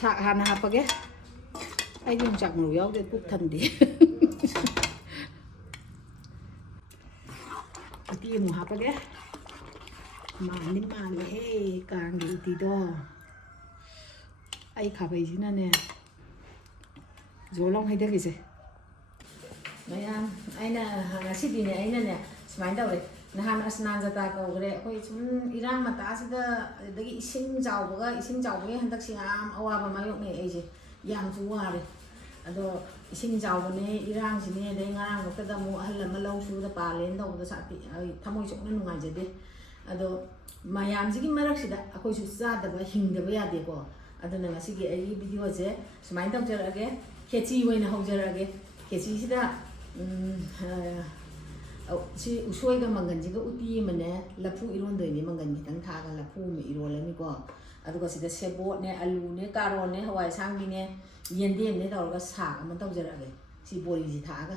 ꯁꯥꯛ ꯍꯥꯟꯅ ꯍꯥꯞꯄꯒꯦ ꯑꯩꯗꯤ ꯌꯣꯡꯆꯥꯛ ꯃꯔꯨ ꯌꯥꯎꯗꯦ ꯄꯨꯛ ꯊꯟꯗꯦ ꯎꯇꯤ ꯑꯃꯨꯛ ꯍꯥꯞꯄꯒꯦ ꯃꯥꯟꯗꯤ ꯃꯥꯜꯂꯦꯍꯦ ꯀꯥꯡꯒꯤ ꯎꯇꯤꯗꯣ ꯑꯩ ꯈꯥꯕꯩꯁꯤꯅꯅꯦ ꯖꯣꯔ ꯂꯥꯎ ꯍꯩꯊꯈꯤꯁꯦ ꯃꯌꯥꯝ ꯑꯩꯅ ꯉꯁꯤꯗꯤꯅꯦ ꯑꯩꯅꯅꯦ ꯁꯨꯃꯥꯏꯅ ꯇꯧꯔꯦ ꯅꯍꯥꯟ ꯑꯁꯅꯥꯟ ꯖꯇꯥ ꯀꯧꯈ꯭ꯔꯦ ꯑꯩꯈꯣꯏ ꯁꯨꯝ ꯏꯔꯥꯡ ꯃꯇꯥꯁꯤꯗ ꯑꯗꯒꯤ ꯏꯁꯤꯡ ꯆꯥꯎꯕꯒꯤ ꯍꯟꯗꯛꯁꯤ ꯌꯥꯝ ꯑꯋꯥꯕ ꯃꯥꯌꯣꯛꯅꯩ ꯑꯩꯁꯦ ꯌꯥꯝꯁꯨ ꯋꯥꯔꯦ ꯑꯗꯣ ꯏꯁꯤꯡ ꯆꯥꯎꯕꯅꯦ ꯏꯔꯥꯡꯁꯤꯅꯦ ꯑꯗꯩ ꯉꯔꯥꯡ ꯈꯛꯇꯗ ꯑꯃꯨꯛ ꯑꯍꯜ ꯑꯃ ꯂꯧ ꯁꯨꯕꯗ ꯄꯥꯜꯂꯦꯅ ꯇꯧꯕꯗ ꯑꯩ ꯊꯃꯣꯏ ꯁꯣꯛꯅ ꯅꯨꯡꯉꯥꯏꯖꯗꯦ ꯑꯗꯣ ꯃꯌꯥꯝꯁꯤꯒꯤ ꯃꯔꯛꯁꯤꯗ ꯑꯩꯈꯣꯏꯁꯨ ꯆꯥꯗꯕ ꯍꯤꯡꯗꯕ ꯌꯥꯗꯦꯀꯣ ꯑꯗꯨꯅ ꯉꯁꯤꯒꯤ ꯑꯩꯒꯤ ꯚꯤꯗꯤꯑꯣꯁꯦ ꯁꯨꯃꯥꯏꯅ ꯇꯧꯖꯔꯛꯑꯒꯦ ꯈꯦꯆꯤ ꯑꯣꯏꯅ ꯍꯧꯖꯔꯛꯑꯒꯦ ꯈꯦꯆꯤꯁꯤꯗ ꯁꯤ ꯎꯁꯣꯏꯒ ꯃꯪꯒꯟꯁꯤꯒ ꯎꯇꯤ ꯑꯃꯅꯦ ꯂꯐꯨ ꯏꯔꯣꯟꯗꯣꯏꯅꯦ ꯃꯪꯒꯟ ꯈꯤꯇꯪ ꯊꯥꯛꯑꯒ ꯂꯐꯨ ꯑꯃ ꯏꯔꯣꯜꯂꯅꯤꯀꯣ ꯑꯗꯨꯒ ꯁꯤꯗ ꯁꯦꯕꯣꯠꯅꯦ ꯑꯂꯨꯅꯦ ꯀꯥꯔꯣꯟꯅꯦ ꯍꯋꯥꯏ ꯑꯁꯥꯡꯕꯤꯅꯦ ꯌꯦꯟꯗꯦꯝꯅꯦ ꯇꯧꯔꯒ ꯁꯥꯛ ꯑꯃ ꯇꯧꯖꯔꯛꯑꯒꯦ ꯁꯤ ꯕꯣꯔꯤꯁꯤ ꯊꯥꯛꯑꯒ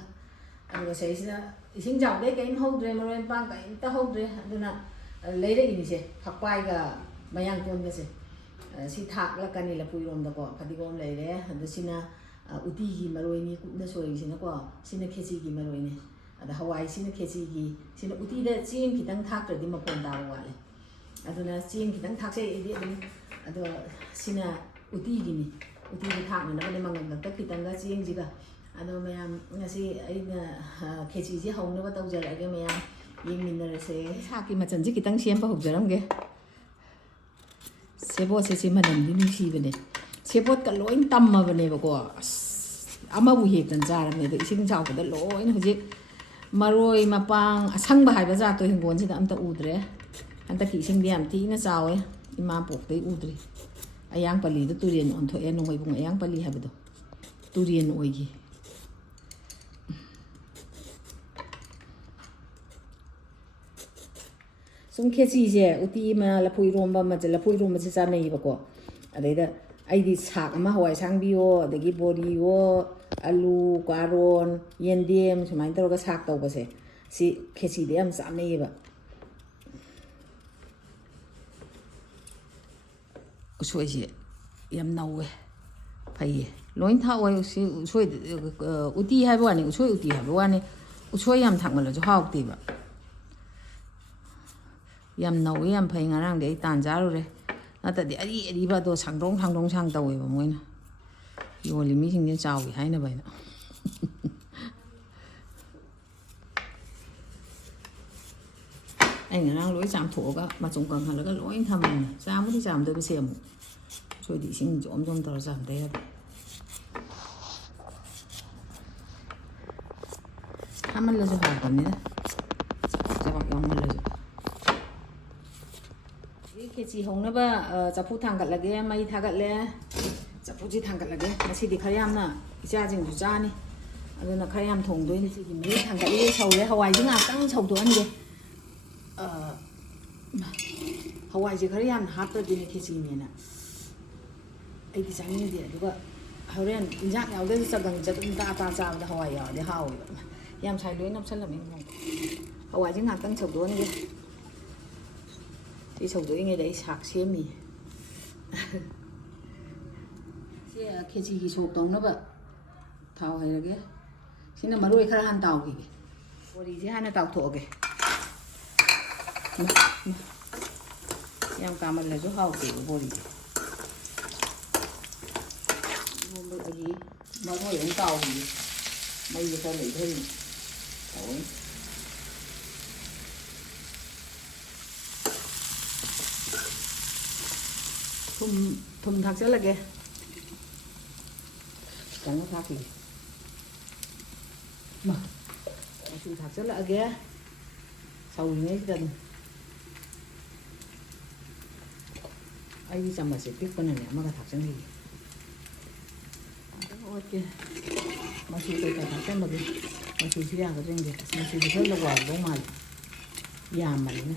ꯑꯗꯨꯒ ꯁꯤꯁꯤꯗ ꯏꯁꯤꯡ ꯆꯥꯎꯕꯗꯩ ꯀꯔꯤꯝ ꯍꯧꯗ꯭ꯔꯦ ꯃꯔꯣꯏ ꯃꯄꯥꯡ ꯀꯔꯤꯝꯇ ꯍꯧꯗ꯭ꯔꯦ ꯑꯗꯨꯅ ꯂꯩꯔꯛꯏꯅꯤꯁꯦ ꯐꯛꯄꯥꯏꯒ ꯃꯌꯥꯡꯇꯣꯟꯒꯁꯦ ꯁꯤ ꯊꯥꯛꯂꯛꯀꯅꯤ ꯂꯐꯨ ꯏꯔꯣꯝꯗꯀꯣ ꯐꯗꯤꯒꯣꯝ ꯂꯩꯔꯦ ꯑꯗꯣ ꯁꯤꯅ ꯎꯇꯤꯒꯤ ꯃꯔꯣꯏꯅꯤ ꯀꯨꯞꯅ ꯁꯣꯏꯔꯤꯁꯤꯅꯀꯣ ꯁꯤꯅ ꯈꯦꯆꯤꯒꯤ ꯃꯔꯣꯏꯅꯤ ꯑꯗ ꯍꯋꯥꯏꯁꯤꯅ ꯈꯦꯆꯤꯒꯤ ꯁꯤꯅ ꯎꯇꯤꯗ ꯆꯦꯡ ꯈꯤꯇꯪ ꯊꯥꯛꯇ꯭ꯔꯗꯤ ꯃꯄꯣꯟ ꯇꯥꯕ ꯋꯥꯠꯂꯦ ꯑꯗꯨꯅ ꯆꯦꯡ खितंग थाकसे इदी अदुम अदो सिना उतीगिनी उतीगी थाकनबने मंगन दक्ता खितंगा चेंगजिगा अदो मयाम ngasi aina kheci ji hawnaba tawjarage mayam yengminarase saki machanji खितंग semba hobjaramge sebot se simanam di nungsibane sebot ka loin tammabane bako amabu hektan jarame do ising jawbada loin hojik maroi mapang asangba haiba ja to hingon sida amta udre anta ki ising diam ti na chawe ima pok dei udri ayang pali do turien on tho en ngoi bung ayang pali habdo turien oigi sum kheci je uti ma lapui romba ma je lapui romba se cha nei bako adaida aidi sak ama hawai sangbiyo adagi bori yo alu karon yendem sumain tawga sak tawbase si kheci de am cha nei ba usoi je yam nawe phai loin tha oi si usoi uti haiba wani usoi uti haiba wani usoi yam thakmala jo hawti ba yam nawe yam phai ngarang de tan jarure nata de ari ba do sangdong sang tawe ba moina yoli mi sing ne chawi haina ba na ai ngarang loi cham thoga ma chung kang halaga loi thamai cham di cham de be sem choi di sing jom tor cham de hamal la jo ha kan ni jabak yong mal la kheci hongnaba chapu thangat lage mai thagat le chapu ji thangat lage masi di khayam na icha jing ju cha ni aduna khayam thong doi ni ji mi thangat le saule hawai ji nga tang chau do an ge hawai ji khayam hap ta di ni kheci ni na ai di chang ni di aduga horen injak yaw de chagang chatung ta cha da hawai ya de haw yam sai loi nam sal la mi hawai ji nga tang chau do ni ge đi sầu dưới nghe đấy sạc xem mì xe khi chỉ sụp tông nó vậy thao hay là cái xin là mà đuôi khá han tàu kì bồ đi chứ hai là tàu thổ kì em cảm ơn là giúp hậu kì của bồ đi hôm bữa gì mà đuôi đánh tàu thì bây giờ tao lấy thêm thôi thùng thạc sẽ là kìa chẳng có thạc gì mà thùng thạc sẽ là kìa sầu mấy gần ai đi chăm mà sẽ biết con này nè mà cái thạc sẽ gì ok mà chị tôi phải thạc sẽ mà cái mà chị chỉ làm cái gì mà chị thấy là quả đúng mà già mà nữa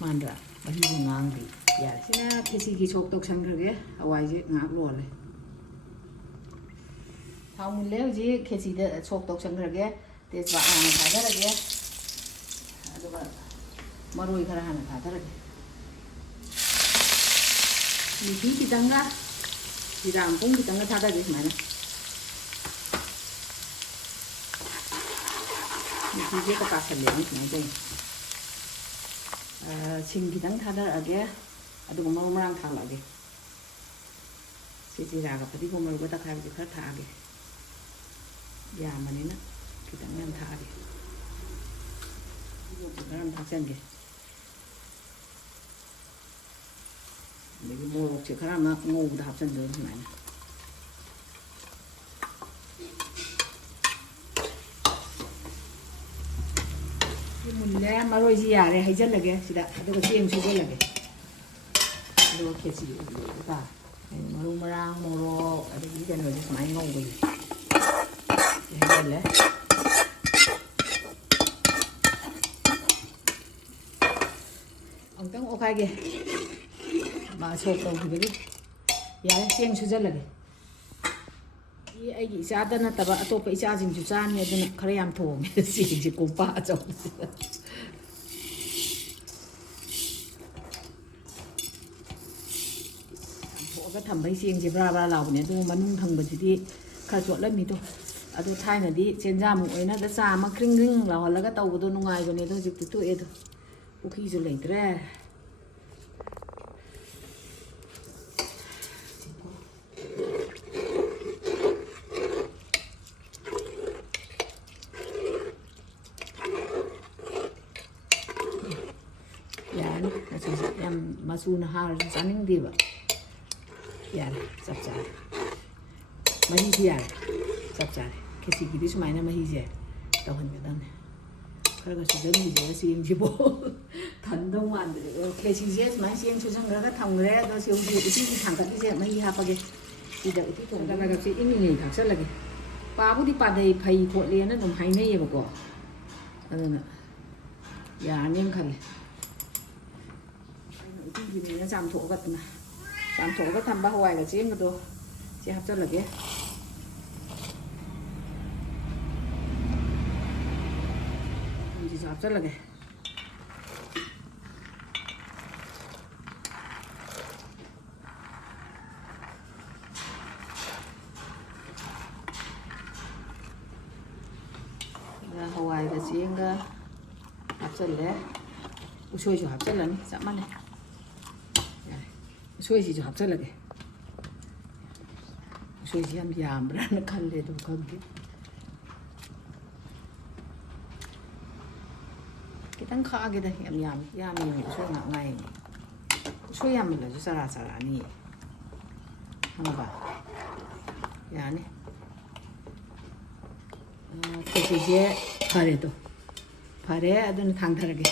man ra bao nhiêu ngang thì dạ xin kheci ki chok tok sang rage hawai je ngak lo le thau mun leo ji kheci de chok tok sang rage te chwa na tha da rage aduga maroi khara hana tha da rage ni ki tanga 지라 뽕 기타가 타다 주시면 이게 또 가슬리는 그냥 싱기당 타다하게 아주 고마워랑 타라게 지지라가 버디 고마워 다 가지 그 타게 야만이나 기당면 타게 이거 그럼 박선게 이게 뭐 혹시 그러면 뭐보다 합선 넣으시면 물레 마로이지 야래 해절라게 시다 그리고 지금 수절라게 그리고 캐치 다 마루마랑 모로 그리고 이제 넣어서 많이 넣은 거지 해절래 엉뚱 오가게 마소도 그러기 야래 지금 수절라게 이 아기 이자다 나타바 아토파 이자진 주자니 아드나 khare yam thong si kumpa chong thoga thambai sieng ji bra bra law ne du manung thangba ji kha chot la mi do adu thaina di chenja mu oina da cha ma kring kring law la ga taw do nungai go ne do jik tu e do ukhi ju leitre masuna har saning diba yar sapcha mahi yar sapcha kesi gidi sumaina mahi je tawhan gadam ne karaga sujani je sim jibo thandong wan de kesi je mai sim chujang ga thamgre do sim ji iti thangka ji mahi ha page ida iti ko ga ga se imi ni thaksa lage pa bu di pa dai phai kho le na dum hai ne ye ba ko aduna ya nem khale 이제 잠토거든. 잠토거 담바 호와이가 지금도 제 합절하게. 이제 합절하게. 야 호와이가 지금가 합절래. 우쇼이쇼 합절라니. 잠만해. 소이지 좀 합절하게 소이지 한 야무라는 칼레도 거기 기단 카게다 야미 소이 나가이 소이 하면 저 사라사라니 하나 봐 야네 그게 파레도 파레 아들 강탈하게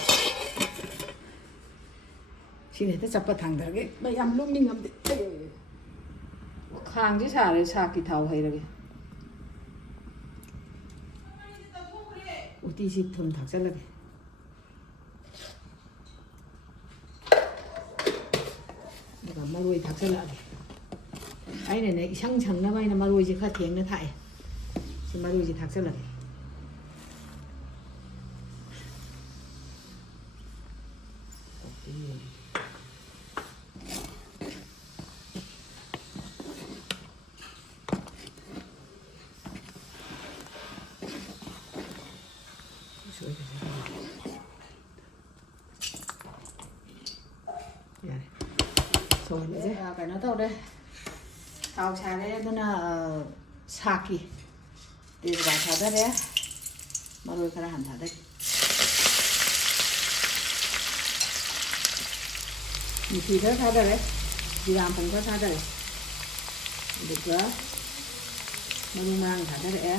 시내도 잡아 당당하게 뭐 얌lum밍 함데 강지 사래 사기 타오 해라게 우디시 돈 닥살라게 내가 마루이 닥살라게 아이네 내 상창나 바이나 마루이지 가 땡나 타에 지 마루이지 닥살라게 rồi 이제 cái nó đâu đây tàu xà đây nó là saki để vào xà đây đấy mà rồi cái hẳn thả đây thì đó thả đây đấy thì làm phần có thả đây được chưa mà rồi mang thả đây đấy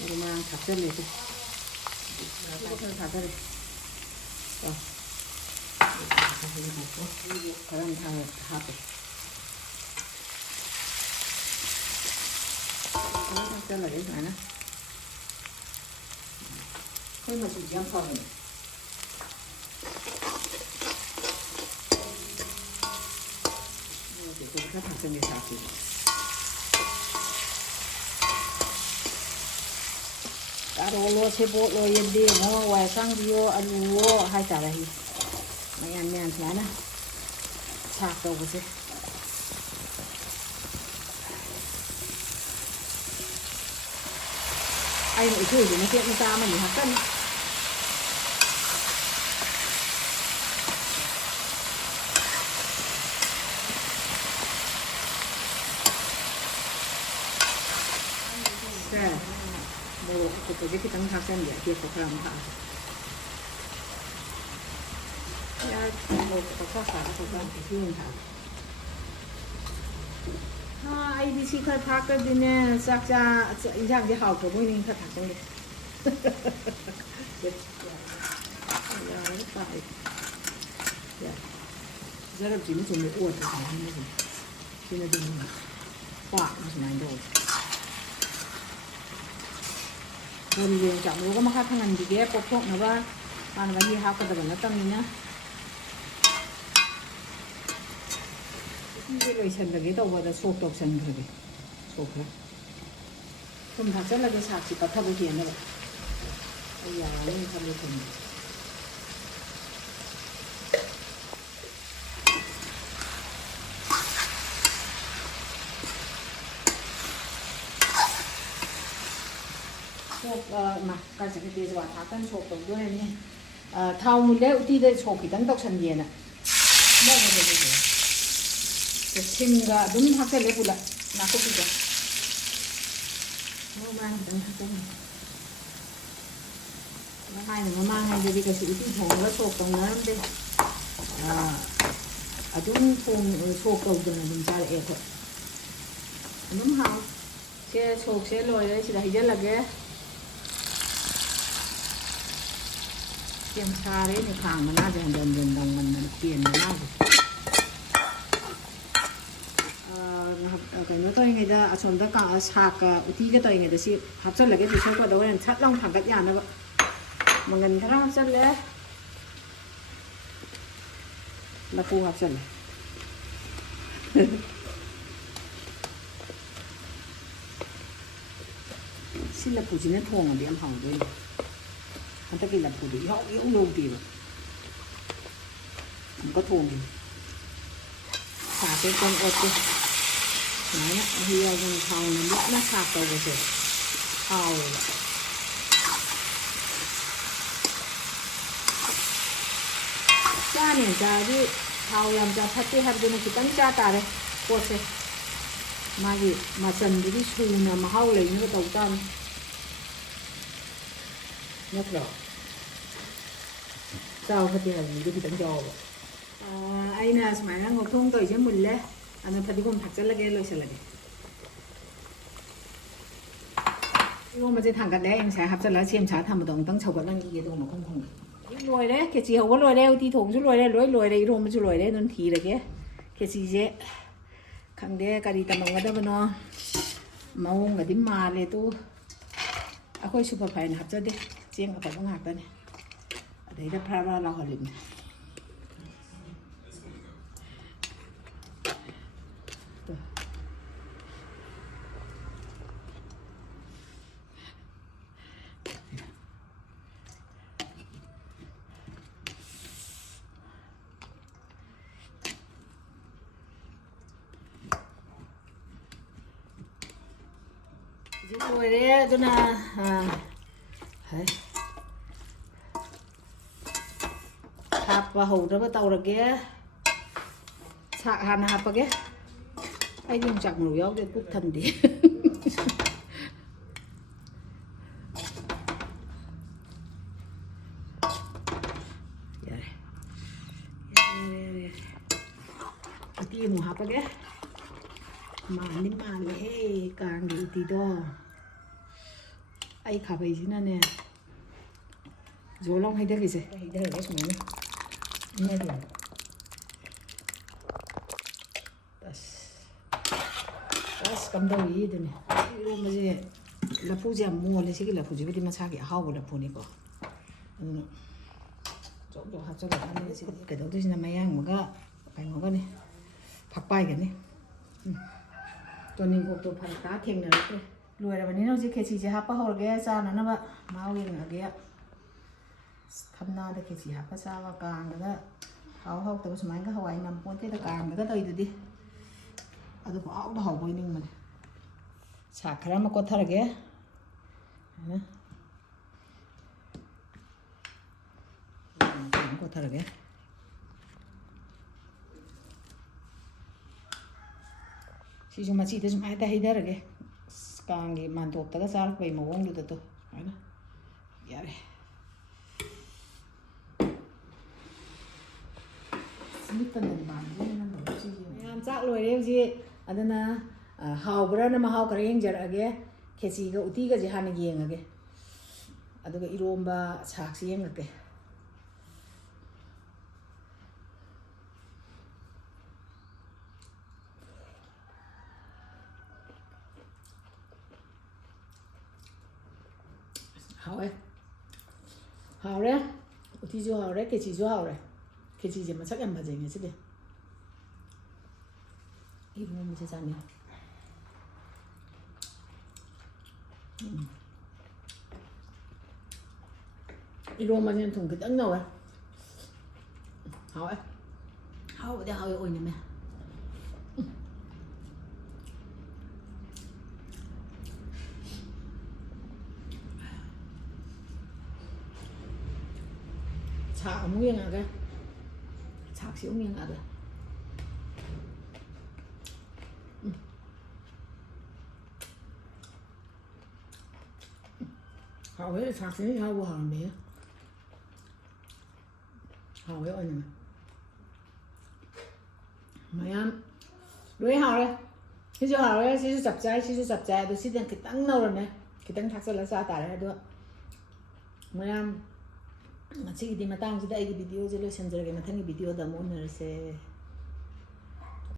mà rồi mang thả đây này thả đây rồi 그런 다 하고 이거 잘라야 되나? 거의 뭐 좀 양파네. 이거 다 당근에 사지. 까로로 세보로 연대 뭐 와상디오 알루오 하이자라히. mấy anh nha anh thấy nè sạc đâu có gì ꯑꯩꯅ ꯎꯁꯣꯏꯗꯤ ꯃꯆꯦꯠ ꯃꯆꯥ ꯑꯃꯅꯤ ꯍꯥꯞꯆꯟ ꯃꯣꯔꯣꯛ ꯑꯀꯨꯞꯄꯁꯦ ꯈꯤꯇꯪ ꯊꯥꯛꯆꯟꯒꯦ ꯑꯇꯦꯛꯄ ꯈꯔ ꯑꯃ ꯊꯥꯛꯑꯒ ꯃꯣꯔꯣꯛ ꯄꯛꯁꯥ ꯁꯥꯔꯒ ꯁꯤ ꯑꯣꯏꯅ ꯊꯥꯛꯑꯒꯦ ꯑꯩꯗꯤ ꯁꯤ ꯈꯔ ꯊꯥꯛꯇ꯭ꯔꯗꯤꯅꯦ ꯏꯟꯖꯥꯡꯁꯦ ꯍꯥꯎꯇꯕꯣꯏ ꯅꯤꯡ ꯈꯔ ꯊꯥꯛꯆꯟꯒꯦ ꯌꯥꯔꯒ ꯄꯥꯏ ꯖꯔꯞꯁꯤꯅ ꯆꯨꯝꯅ ꯑꯣꯠꯄ ꯁꯨꯃꯥꯏꯅ ꯁꯤꯅ ꯑꯗꯨꯝ ꯄꯥꯛꯅ ꯁꯨꯃꯥꯏꯅ ꯇꯧꯋꯦ ꯃꯣꯔꯤꯁꯦ ꯆꯥꯛꯂꯨꯔꯒ ꯃꯈꯥ ꯊꯪꯍꯟꯈꯤꯒꯦ ꯄꯣꯞꯊꯣꯛꯅꯕ ꯃꯥꯅ ꯃꯍꯤ ꯍꯥꯞꯀꯗꯕ ꯅꯠꯇꯕꯅꯤꯅ ꯎꯇꯤꯁꯦ ꯂꯣꯏꯁꯤꯟꯂꯒꯦ ꯇꯧꯕꯗ ꯁꯣꯛ ꯇꯧꯁꯟꯈ꯭ꯔꯒꯦ ꯁꯣꯛꯈ꯭ꯔꯦ ꯊꯨꯝ ꯊꯥꯛꯆꯜꯂꯒꯦ ꯁꯥꯛꯁꯤ ꯄꯠꯊꯕ ꯍꯦꯟꯅꯕ ꯑꯩ ꯌꯥꯔꯅꯤ ꯈꯜꯂꯦ ꯊꯨꯝꯗꯤ ꯀꯥꯏꯆꯠꯀꯦ ꯇꯦꯖꯋꯥ ꯊꯥꯛꯇꯅ ꯁꯣꯛ ꯇꯧꯗꯣꯏꯅꯤ ꯊꯥꯎ ꯃꯨꯜꯂꯦ ꯎꯇꯤꯗ ꯁꯣꯛ ꯈꯤꯇꯪ ꯇꯧꯁꯟꯒꯦꯅ ꯁꯤꯡꯒ ꯑꯗꯨꯝ ꯍꯥꯞꯆꯜꯂꯦ ꯄꯨꯂꯞ ꯅꯥꯀꯨꯞꯄꯤꯒ ꯃꯔꯥꯡ ꯈꯤꯇꯪ ꯍꯥꯞꯆꯜꯂꯦ ꯍꯥꯏꯅ ꯃꯃꯥꯡꯉꯩꯗꯗꯤ ꯀꯩꯁꯨ ꯎꯇꯤ ꯊꯣꯡꯉꯒ ꯁꯣꯛ ꯇꯧꯅꯔꯝꯗꯦ ꯑꯗꯨꯝ ꯁꯣꯛ ꯇꯧꯗꯅ ꯑꯗꯨꯝ ꯆꯥꯔꯛꯑꯦ ꯑꯩꯈꯣꯏ ꯑꯗꯨꯝ ꯍꯥꯎ ꯁꯦ ꯁꯣꯛꯁꯦ ꯂꯣꯏꯔꯦ ꯁꯤꯗ ꯍꯩꯖꯤꯜꯂꯒꯦ ꯌꯥꯝ ꯁꯥꯔꯦꯅꯦ ꯈꯥꯡ ꯃꯅꯥꯁꯦ ꯍꯟꯖꯟ ꯍꯟꯖꯟ ꯇꯧꯃꯟꯗꯅ ꯄꯦꯟ ꯃꯅꯥꯁꯦ ꯀꯩꯅꯣ ꯇꯧꯔꯤꯉꯩꯗ ꯑꯁꯣꯝꯗ ꯁꯥꯛꯀ ꯎꯇꯤꯒ ꯇꯧꯔꯤꯉꯩꯗ ꯁꯤ ꯍꯥꯞꯆꯜꯂꯒꯦ ꯁꯣꯛꯀꯗ ꯍꯣꯔꯦꯟ ꯁꯠ ꯂꯥꯎ ꯊꯥꯡꯒꯠ ꯌꯥꯅꯕ ꯃꯪꯒꯟ ꯈꯔ ꯍꯥꯞꯆꯜꯂꯦ ꯂꯐꯨ ꯍꯥꯞꯆꯜꯂꯦ ꯁꯤ ꯂꯐꯨꯁꯤꯅ ꯊꯣꯡꯉꯗꯤ ꯌꯥꯝ ꯍꯥꯎꯗꯣꯏꯅꯦ ꯍꯟꯗꯛꯀꯤ ꯂꯐꯨꯗꯣ ꯏꯍꯥꯎ ꯂꯧꯗꯦꯕ ꯑꯃꯨꯛꯀ ꯊꯣꯡꯉꯤ ꯁꯥꯛꯁꯦ ꯀꯣꯟ ꯑꯣꯠꯀꯦ ꯁꯨꯃꯥꯏꯅ ꯃꯍꯤ ꯌꯥꯎꯗꯅ ꯊꯥꯎꯅ ꯃꯨꯠꯅ ꯁꯥꯛ ꯇꯧꯕꯁꯦ ꯍꯥꯎꯋꯦꯕ ꯆꯥꯅꯦ ꯆꯥꯔꯗꯤ ꯊꯥꯎ ꯌꯥꯝ ꯐꯠꯇꯦ ꯍꯥꯏꯕꯗꯨꯅ ꯈꯤꯇꯪ ꯆꯥ ꯇꯥꯔꯦ ꯄꯣꯠꯁꯦ ꯃꯥꯒꯤ ꯃꯆꯜꯗꯨꯗꯤ ꯁꯨꯅ ꯃꯍꯥꯎ ꯂꯩꯅꯕ ꯇꯧ ꯇꯥꯕꯅꯤ ꯅꯠꯇ꯭ꯔꯣ ꯆꯥꯎ ꯐꯠꯇꯦ ꯍꯥꯏꯕꯗꯨꯗꯤ ꯈꯤꯇꯪ ꯆꯥꯎꯕ ꯑꯩꯅ ꯁꯨꯃꯥꯏꯅ ꯉꯧꯊꯣꯡ ꯇꯧꯔꯤꯁꯦ ꯃꯨꯜꯂꯦ ꯑꯗꯨꯅ ꯐꯗꯤꯒꯣꯝ ꯊꯥꯛꯆꯜꯂꯒꯦ ꯂꯣꯏꯁꯤꯜꯂꯒꯦ ꯏꯔꯣꯝꯕꯁꯦ ꯊꯥꯡꯒꯠꯂꯦ ꯑꯩ ꯉꯁꯥꯏ ꯍꯥꯞꯆꯜꯂꯒ ꯁꯦꯝ ꯁꯥ ꯊꯝꯕꯗꯣ ꯑꯃꯨꯛꯇꯪ ꯁꯧꯒꯠꯍꯟꯈꯤꯒꯦ ꯑꯗꯨꯒ ꯃꯈꯨꯝ ꯈꯨꯝꯒꯦ ꯂꯣꯏꯔꯦ ꯈꯦꯆꯤ ꯍꯧꯕ ꯂꯣꯏꯔꯦ ꯎꯇꯤ ꯊꯣꯡꯕꯁꯨ ꯂꯣꯏꯔꯦ ꯂꯣꯏꯔꯦ ꯏꯔꯣꯝꯕꯁꯨ ꯂꯣꯏꯔꯦ ꯑꯗꯨꯝ ꯊꯤꯔꯒꯦ ꯈꯦꯆꯤꯁꯦ ꯈꯪꯗꯦ ꯀꯔꯤ ꯇꯝꯃꯝꯒꯗꯕꯅꯣ ꯃꯑꯣꯡꯒꯗꯤ ꯃꯥꯜꯂꯦ ꯑꯗꯨ ꯑꯩꯈꯣই ꯁꯨꯄꯔ ꯐꯥꯏꯟ ꯍꯥꯞꯆꯗꯦ ꯆꯦꯡ ꯑꯐꯕ ꯉꯥꯛꯇꯅꯦ ꯑꯗꯩꯗ ꯐꯔꯥ ꯐꯔꯥ ꯂꯥꯎꯍꯜꯂꯤꯕꯅꯦ ꯂꯣꯏꯔꯦ ꯑꯗꯨꯅ ꯍꯥꯞꯄ ꯍꯧꯗꯕ ꯇꯧꯔꯒꯦ ꯁꯥꯛ ꯍꯥꯟꯅ ꯍꯥꯞꯄꯒꯦ ꯑꯩꯗꯤ ꯌꯣꯡꯆꯥꯛ ꯃꯔꯨ ꯌꯥꯎꯗꯦ ꯄꯨꯛ ꯊꯟꯗꯦ ꯌꯥꯔꯦ ꯎꯇꯤ ꯑꯃꯨꯛ ꯍꯥꯞꯄꯒꯦ ꯃꯥꯟꯗꯤ ꯃꯥꯜꯂꯦꯍꯦ ꯀꯥꯡꯒꯤ ꯎꯇꯤꯗꯣ ꯑꯩ ꯈꯥꯕꯩꯁꯤꯅꯅꯦ ꯖꯣ ꯂꯥꯎ ꯍꯩꯊꯈꯤꯁꯦ ꯍꯩꯊꯔꯒ ꯁꯨꯃꯥꯏꯅ ꯏꯟꯅꯗꯦ ꯑꯁ ꯀꯝꯗꯧꯏ ꯑꯗꯨꯅꯦ ꯏꯔꯣꯝꯕꯁꯦ ꯂꯐꯨꯁꯦ ꯌꯥꯝ ꯃꯣꯜꯂꯦ ꯁꯤꯒꯤ ꯂꯐꯨꯁꯤꯕꯨꯗꯤ ꯃꯁꯥꯒꯤ ꯑꯍꯥꯎꯕ ꯂꯐꯨꯅꯤꯀꯣ ꯑꯗꯨꯅ ꯖꯣꯞ ꯖꯣꯞ ꯍꯥꯞꯆꯜꯂꯒ ꯀꯩꯗꯧꯗꯣꯏꯁꯤꯅ ꯃꯌꯥꯡꯕꯒ ꯀꯩꯅꯣꯒꯅꯤ ꯐꯛꯄꯥꯏꯒꯅꯤ ꯇꯣꯅꯤꯡꯀꯣꯛꯇꯣ ꯐꯔꯛ ꯇꯥ ꯊꯦꯡꯅꯔꯛꯇ꯭ꯔꯦ ꯂꯣꯏꯔꯕꯅꯤꯅ ꯍꯧꯖꯤꯛ ꯈꯦꯆꯤꯁꯦ ꯍꯥꯞꯄ ꯍꯧꯔꯒꯦ ꯆꯥꯅꯅꯕ ꯃꯍꯥꯎ ꯌꯦꯡꯉꯒꯦ ꯊꯝꯅꯥꯗ ꯈꯦꯆꯤ ꯍꯥꯞꯄ ꯆꯥꯕ ꯀꯥꯡꯗꯒ ꯍꯥꯎꯇꯕ ꯁꯨꯃꯥꯏꯅꯒ ꯍꯋꯥꯏ ꯅꯝꯄꯣꯟꯇꯦꯗ ꯀꯥꯡꯗꯒ ꯇꯧꯔꯤꯗꯨꯗꯤ ꯑꯗꯨ ꯍꯥꯎꯕꯣꯏ ꯅꯤꯡꯕꯅꯦ ꯁꯥꯛ ꯈꯔ ꯑꯃ ꯀꯣꯠꯊꯔꯒꯦ Có thật cái chị chúng mà chị tới chúng ai ta hay đấy cái càng cái màn top ta cái sao vậy mà uống được tôi phải đó dạ đây smith tên bàn cái nó nổi gì em chắc rồi đấy gì anh na hào bữa đó mà hào cái riêng giờ cái KHECHRI cái uti cái gì hàng gì cái anh cái iromba chắc gì cái hào đấy uti cho hào đấy KHECHRI cho hào đấy KHECHRI gì mà chắc em mà gì nghe chứ đi iromba sẽ sao nhỉ iromba nên thùng cái tấn đâu ấy hào ấy hào để hào ôi nè mẹ chả nguyên à cái chả xíu nguyên à cái hào ấy chả xíu hào vô hàng bé hào ấy ôi nè mày ăn đuổi hào đấy khi cho hào đấy khi chập trái tôi xin cái tăng đâu rồi nè cái tăng thắt là sao tải ra được mày ăn chị đi mà tao chị đây cái video rồi xem rồi cái mà thấy cái video đó muốn rồi sẽ